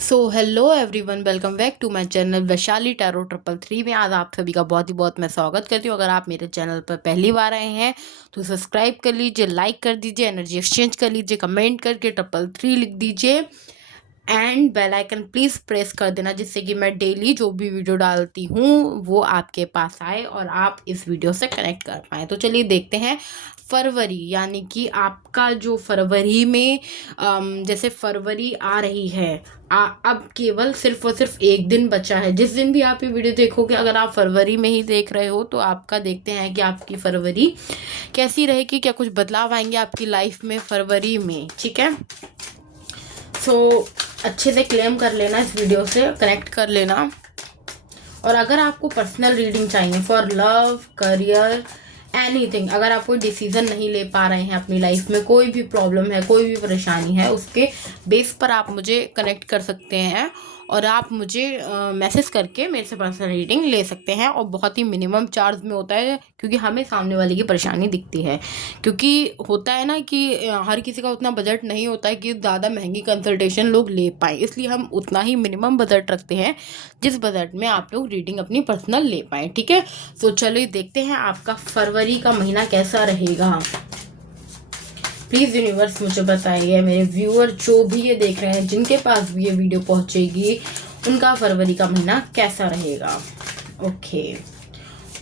So hello everyone, welcome back to my channel Vaishali tarot 333 में। आज आप सभी का बहुत ही बहुत मैं स्वागत करती हूँ। अगर आप मेरे चैनल पर पहली बार आए हैं तो सब्सक्राइब कर लीजिए, लाइक कर दीजिए, एनर्जी एक्सचेंज कर लीजिए, कमेंट करके 333 लिख दीजिए and bell icon please press कर देना, जिससे कि मैं डेली जो भी वीडियो डालती हूँ वो आपके पास आए और आप इस वीडियो से कनेक्ट कर पाएँ। तो चलिए देखते हैं फरवरी, यानी कि आपका जो फरवरी में जैसे फरवरी आ रही है, अब केवल सिर्फ और सिर्फ एक दिन बचा है। जिस दिन भी आप ये वीडियो देखोगे, अगर आप फरवरी में ही देख रहे हो तो आपका देखते हैं कि आपकी फरवरी कैसी रहेगी, क्या कुछ बदलाव आएंगे आपकी लाइफ में फरवरी में। ठीक है, सो अच्छे से क्लेम कर लेना, इस वीडियो से कनेक्ट कर लेना। और अगर आपको पर्सनल रीडिंग चाहिए फॉर लव, करियर, एनीथिंग, अगर आप कोई डिसीजन नहीं ले पा रहे हैं अपनी लाइफ में, कोई भी प्रॉब्लम है, कोई भी परेशानी है, उसके बेस पर आप मुझे कनेक्ट कर सकते हैं और आप मुझे मैसेज करके मेरे से पर्सनल रीडिंग ले सकते हैं। और बहुत ही मिनिमम चार्ज में होता है, क्योंकि हमें सामने वाले की परेशानी दिखती है। क्योंकि होता है ना कि हर किसी का उतना बजट नहीं होता है कि ज़्यादा महंगी कंसल्टेशन लोग ले पाएँ, इसलिए हम उतना ही मिनिमम बजट रखते हैं जिस बजट में आप लोग रीडिंग अपनी पर्सनल ले पाएँ। ठीक है, तो चलिए देखते हैं आपका फरवरी का महीना कैसा रहेगा। प्लीज़ यूनिवर्स मुझे बताइए, मेरे व्यूअर जो भी ये देख रहे हैं, जिनके पास भी ये वीडियो पहुंचेगी, उनका फरवरी का महीना कैसा रहेगा। ओके,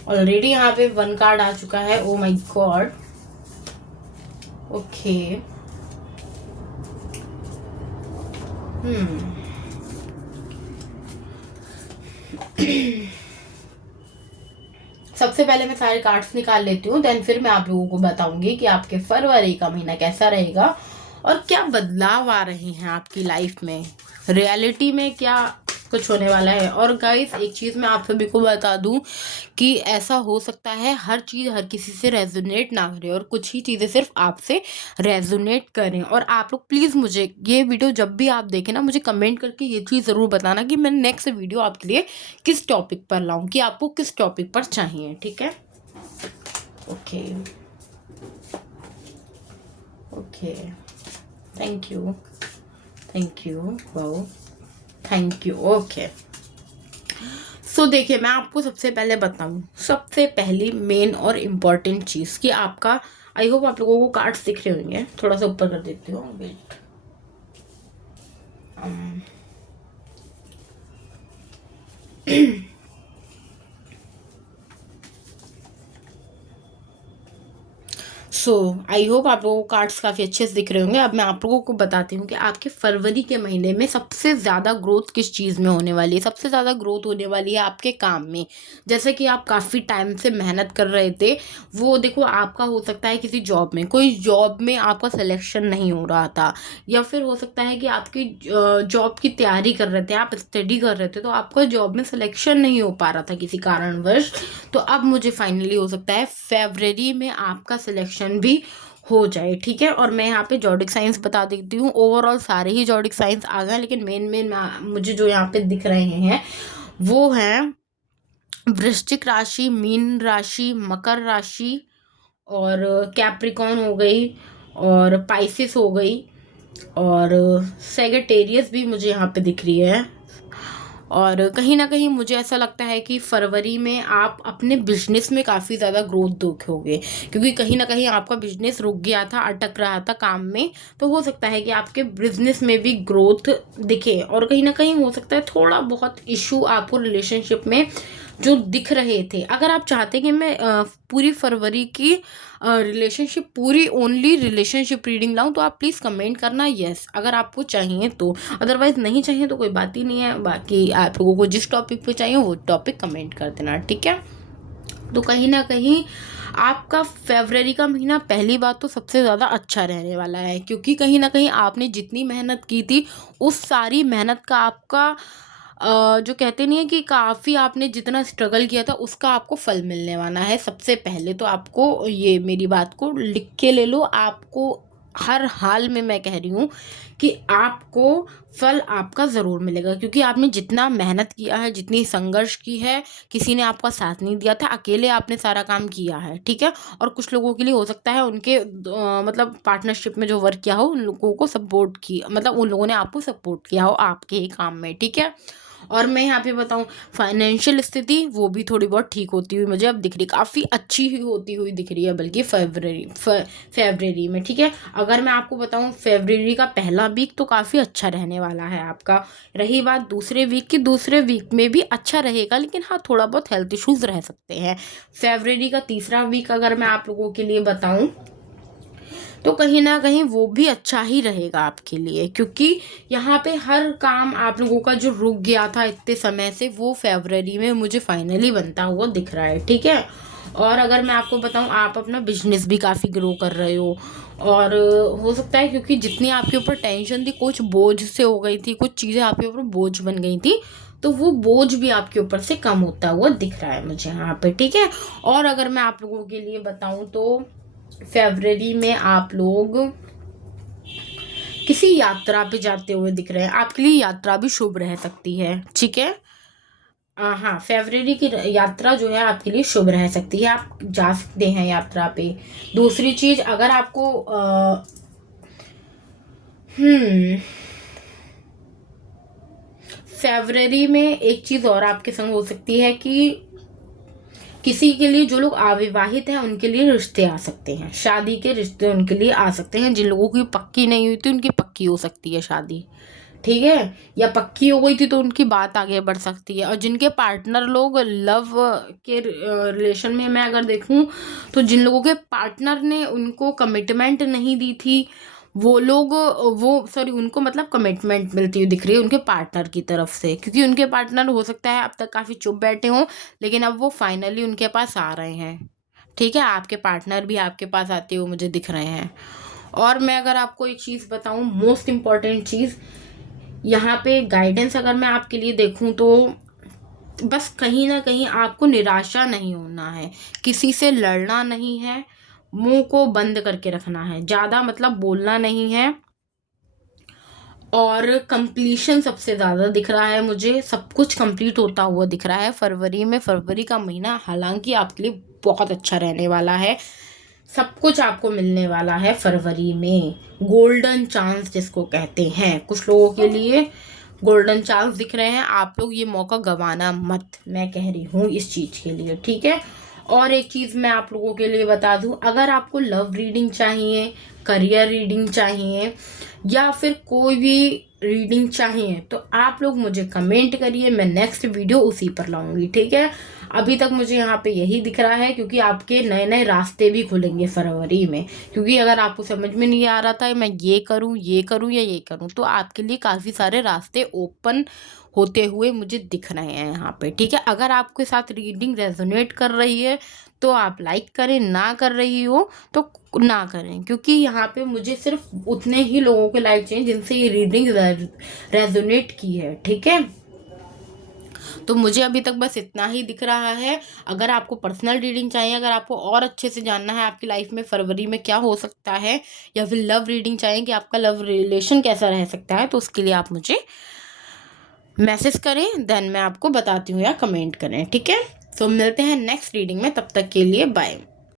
ऑलरेडी यहाँ पे 1 कार्ड आ चुका है। Oh my God. ओके, सबसे पहले मैं सारे कार्ड्स निकाल लेती हूँ, देन फिर मैं आप लोगों को बताऊंगी कि आपके फरवरी का महीना कैसा रहेगा और क्या बदलाव आ रहे हैं आपकी लाइफ में, रियलिटी में क्या कुछ होने वाला है। और गाइस, एक चीज़ मैं आप सभी को बता दूं कि ऐसा हो सकता है हर चीज़ हर किसी से रेजोनेट ना करे और कुछ ही चीज़ें सिर्फ आपसे रेजोनेट करें। और आप लोग प्लीज़ मुझे ये वीडियो जब भी आप देखें ना, मुझे कमेंट करके ये चीज़ ज़रूर बताना कि मैं नेक्स्ट वीडियो आपके लिए किस टॉपिक पर लाऊं, कि आपको किस टॉपिक पर चाहिए। ठीक है, okay okay, thank you, thank you, wow, thank you. Okay, so देखिए, मैं आपको सबसे पहले बताऊं, सबसे पहली मेन और इम्पॉर्टेंट चीज़ कि आपका, आई होप आप लोगों को कार्ड्स दिख रहे होंगे, थोड़ा सा ऊपर कर देती हूँ, वेट। सो आई होप आप लोगों को कार्ड्स काफ़ी अच्छे से दिख रहे होंगे। अब मैं आप लोगों को बताती हूँ कि आपके फरवरी के महीने में सबसे ज़्यादा ग्रोथ किस चीज़ में होने वाली है। सबसे ज़्यादा ग्रोथ होने वाली है आपके काम में। जैसे कि आप काफ़ी टाइम से मेहनत कर रहे थे, वो देखो, आपका हो सकता है किसी जॉब में, कोई जॉब में आपका सिलेक्शन नहीं हो रहा था, या फिर हो सकता है कि आपकी जॉब की तैयारी कर रहे थे, आप स्टडी कर रहे थे, तो आपका जॉब में सिलेक्शन नहीं हो पा रहा था किसी कारणवश। तो अब मुझे फाइनली हो सकता है फरवरी में आपका सिलेक्शन भी हो जाए। ठीक है, और मैं यहाँ पे जॉडिक साइंस बता देती हूँ। ओवरऑल सारे ही जॉडिक साइंस आ गए, लेकिन मेन मुझे जो यहाँ पे दिख रहे हैं वो हैं वृश्चिक राशि, मीन राशि, मकर राशि, और कैप्रिकॉन हो गई, और पाइसिस हो गई, और सेगिटेरियस भी मुझे यहाँ पे दिख रही है। और कहीं ना कहीं मुझे ऐसा लगता है कि फरवरी में आप अपने बिजनेस में काफ़ी ज़्यादा ग्रोथ देखोगे, क्योंकि कहीं ना कहीं आपका बिजनेस रुक गया था, अटक रहा था काम में, तो हो सकता है कि आपके बिजनेस में भी ग्रोथ दिखे। और कहीं ना कहीं हो सकता है थोड़ा बहुत इशू आपको रिलेशनशिप में जो दिख रहे थे। अगर आप चाहते कि मैं पूरी फरवरी की रिलेशनशिप, पूरी ओनली रिलेशनशिप रीडिंग लाऊं, तो आप प्लीज़ कमेंट करना यस, अगर आपको चाहिए तो। अदरवाइज़ नहीं चाहिए तो कोई बात ही नहीं है। बाकी आप लोगों को जिस टॉपिक पे चाहिए वो टॉपिक कमेंट कर देना। ठीक है, तो कहीं ना कहीं आपका फरवरी का महीना, पहली बात तो सबसे ज़्यादा अच्छा रहने वाला है, क्योंकि कहीं ना कहीं आपने जितनी मेहनत की थी उस सारी मेहनत का आपका जो कहते नहीं है कि काफ़ी आपने जितना स्ट्रगल किया था उसका आपको फल मिलने वाला है। सबसे पहले तो आपको ये मेरी बात को लिख के ले लो, आपको हर हाल में मैं कह रही हूँ कि आपको फल आपका ज़रूर मिलेगा, क्योंकि आपने जितना मेहनत किया है, जितनी संघर्ष की है, किसी ने आपका साथ नहीं दिया था, अकेले आपने सारा काम किया है, ठीक है। और कुछ लोगों के लिए हो सकता है उनके मतलब पार्टनरशिप में जो वर्क किया हो, उन लोगों को सपोर्ट किया, मतलब उन लोगों ने आपको सपोर्ट किया हो आपके ही काम में, ठीक है। और मैं यहाँ पे बताऊँ, फाइनेंशियल स्थिति वो भी थोड़ी बहुत ठीक होती हुई मुझे अब दिख रही, काफ़ी अच्छी ही होती हुई दिख रही है, बल्कि फरवरी में, ठीक है। अगर मैं आपको बताऊँ, फरवरी का पहला वीक तो काफ़ी अच्छा रहने वाला है आपका। रही बात दूसरे वीक की, दूसरे वीक में भी अच्छा रहेगा, लेकिन हाँ थोड़ा बहुत हेल्थ इश्यूज रह सकते हैं। फरवरी का तीसरा वीक अगर मैं आप लोगों के लिए बताऊँ, तो कहीं ना कहीं वो भी अच्छा ही रहेगा आपके लिए, क्योंकि यहाँ पे हर काम आप लोगों का जो रुक गया था इतने समय से, वो फरवरी में मुझे फाइनली बनता हुआ दिख रहा है, ठीक है। और अगर मैं आपको बताऊँ, आप अपना बिजनेस भी काफ़ी ग्रो कर रहे हो, और हो सकता है क्योंकि जितनी आपके ऊपर टेंशन थी, कुछ बोझ से हो गई थी, कुछ चीज़ें आपके ऊपर बोझ बन गई थी, तो वो बोझ भी आपके ऊपर से कम होता हुआ दिख रहा है मुझे यहाँ पे, ठीक है। और अगर मैं आप लोगों के लिए बताऊँ, तो फरवरी में आप लोग किसी यात्रा पे जाते हुए दिख रहे हैं, आपके लिए यात्रा भी शुभ रह सकती है, ठीक है। हाँ, फरवरी की यात्रा जो है आपके लिए शुभ रह सकती है, आप जा सकते हैं यात्रा पे। दूसरी चीज, अगर आपको फरवरी में एक चीज और आपके संग हो सकती है कि किसी के लिए, जो लोग अविवाहित हैं उनके लिए रिश्ते आ सकते हैं, शादी के रिश्ते उनके लिए आ सकते हैं। जिन लोगों की पक्की नहीं हुई थी उनकी पक्की हो सकती है शादी, ठीक है, या पक्की हो गई थी तो उनकी बात आगे बढ़ सकती है। और जिनके पार्टनर लोग लव के रिलेशन में, मैं अगर देखूं तो जिन लोगों के पार्टनर ने उनको कमिटमेंट नहीं दी थी, वो लोग, वो सॉरी, उनको मतलब कमिटमेंट मिलती हुई दिख रही है उनके पार्टनर की तरफ से, क्योंकि उनके पार्टनर हो सकता है अब तक काफ़ी चुप बैठे हों, लेकिन अब वो फाइनली उनके पास आ रहे हैं, ठीक है। आपके पार्टनर भी आपके पास आते हुए मुझे दिख रहे हैं। और मैं अगर आपको एक चीज़ बताऊं, मोस्ट इम्पॉर्टेंट चीज़ यहाँ पे गाइडेंस अगर मैं आपके लिए देखूं, तो बस कहीं ना कहीं आपको निराशा नहीं होना है, किसी से लड़ना नहीं है, मुंह को बंद करके रखना है, ज़्यादा मतलब बोलना नहीं है। और कंप्लीशन सबसे ज़्यादा दिख रहा है मुझे, सब कुछ कंप्लीट होता हुआ दिख रहा है फरवरी में। फरवरी का महीना हालांकि आपके लिए बहुत अच्छा रहने वाला है, सब कुछ आपको मिलने वाला है फरवरी में। गोल्डन चांस जिसको कहते हैं, कुछ लोगों के लिए गोल्डन चांस दिख रहे हैं, आप लोग ये मौका गंवाना मत, मैं कह रही हूँ इस चीज़ के लिए, ठीक है। और एक चीज़ मैं आप लोगों के लिए बता दूं, अगर आपको लव रीडिंग चाहिए, करियर रीडिंग चाहिए, या फिर कोई भी रीडिंग चाहिए, तो आप लोग मुझे कमेंट करिए, मैं नेक्स्ट वीडियो उसी पर लाऊंगी, ठीक है। अभी तक मुझे यहाँ पे यही दिख रहा है, क्योंकि आपके नए नए रास्ते भी खुलेंगे फरवरी में, क्योंकि अगर आपको समझ में नहीं आ रहा था मैं ये करूँ या ये करूँ, तो आपके लिए काफ़ी सारे रास्ते ओपन होते हुए मुझे दिख रहे हैं यहाँ पे, ठीक है। अगर आपके साथ रीडिंग रेजोनेट कर रही है तो आप लाइक करें, ना कर रही हो तो ना करें, क्योंकि यहाँ पे मुझे सिर्फ उतने ही लोगों के लाइक चाहिए जिनसे ये रीडिंग रेजोनेट की है, ठीक है। तो मुझे अभी तक बस इतना ही दिख रहा है। अगर आपको पर्सनल रीडिंग चाहिए, अगर आपको और अच्छे से जानना है आपकी लाइफ में फरवरी में क्या हो सकता है, या फिर लव रीडिंग चाहिए कि आपका लव रिलेशन कैसा रह सकता है, तो उसके लिए आप मुझे मैसेज करें, देन मैं आपको बताती हूँ, या कमेंट करें, ठीक है। तो मिलते हैं नेक्स्ट रीडिंग में, तब तक के लिए बाय।